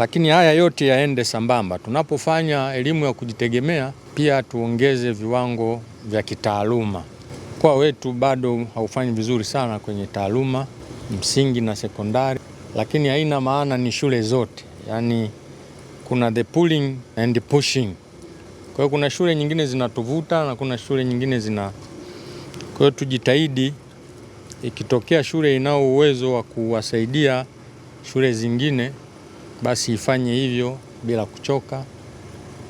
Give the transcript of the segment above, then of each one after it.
lakini haya yote yaende sambamba. Tunapofanya elimu ya kujitegemea, pia tuongeze viwango vya kitaaluma. Mkoa wetu bado haufanyi vizuri sana kwenye taaluma msingi na sekondari, lakini haina maana ni shule zote. Yaani kuna the pulling and the pushing. Kwa hiyo kuna shule nyingine zinatuvuta na kuna shule nyingine zina. Kwa hiyo tujitahidi, ikitokea shule inao uwezo wa kuwasaidia shule zingine, basi ifanye hivyo bila kuchoka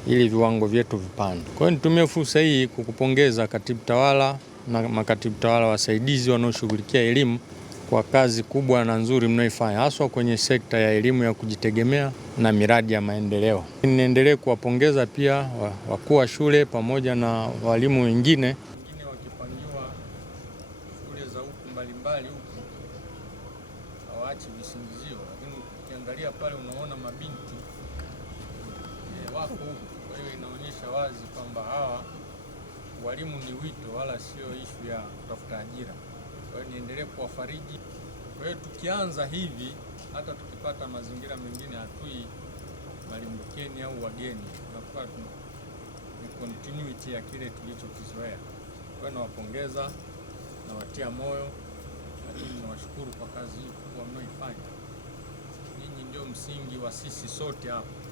ili viwango vyetu vipande. Kwa hiyo nitumie fursa hii kukupongeza katibu tawala na makatibu tawala wasaidizi wanaoshughulikia elimu kwa kazi kubwa na nzuri mnayoifanya, haswa kwenye sekta ya elimu ya kujitegemea na miradi ya maendeleo. Niendelee kuwapongeza pia wakuu wa shule pamoja na walimu wengine wakipangiwa shule za huku mbalimbali huku, hawaachi visingizio, lakini ukiangalia pale unaona mabinti wako huku. Kwa hiyo inaonyesha wazi kwamba hawa walimu ni wito wala sio ishu ya kutafuta ajira. Kwa hiyo niendelee kuwafariji. Kwa hiyo tukianza hivi, hata tukipata mazingira mengine hatui malimbukeni au wageni, tunakuwa ni continuity ya kile tulichokizoea. Kwa hiyo nawapongeza, nawatia moyo, lakini nawashukuru kwa kazi hii kubwa mnayoifanya. Ninyi ndio msingi wa sisi sote hapa.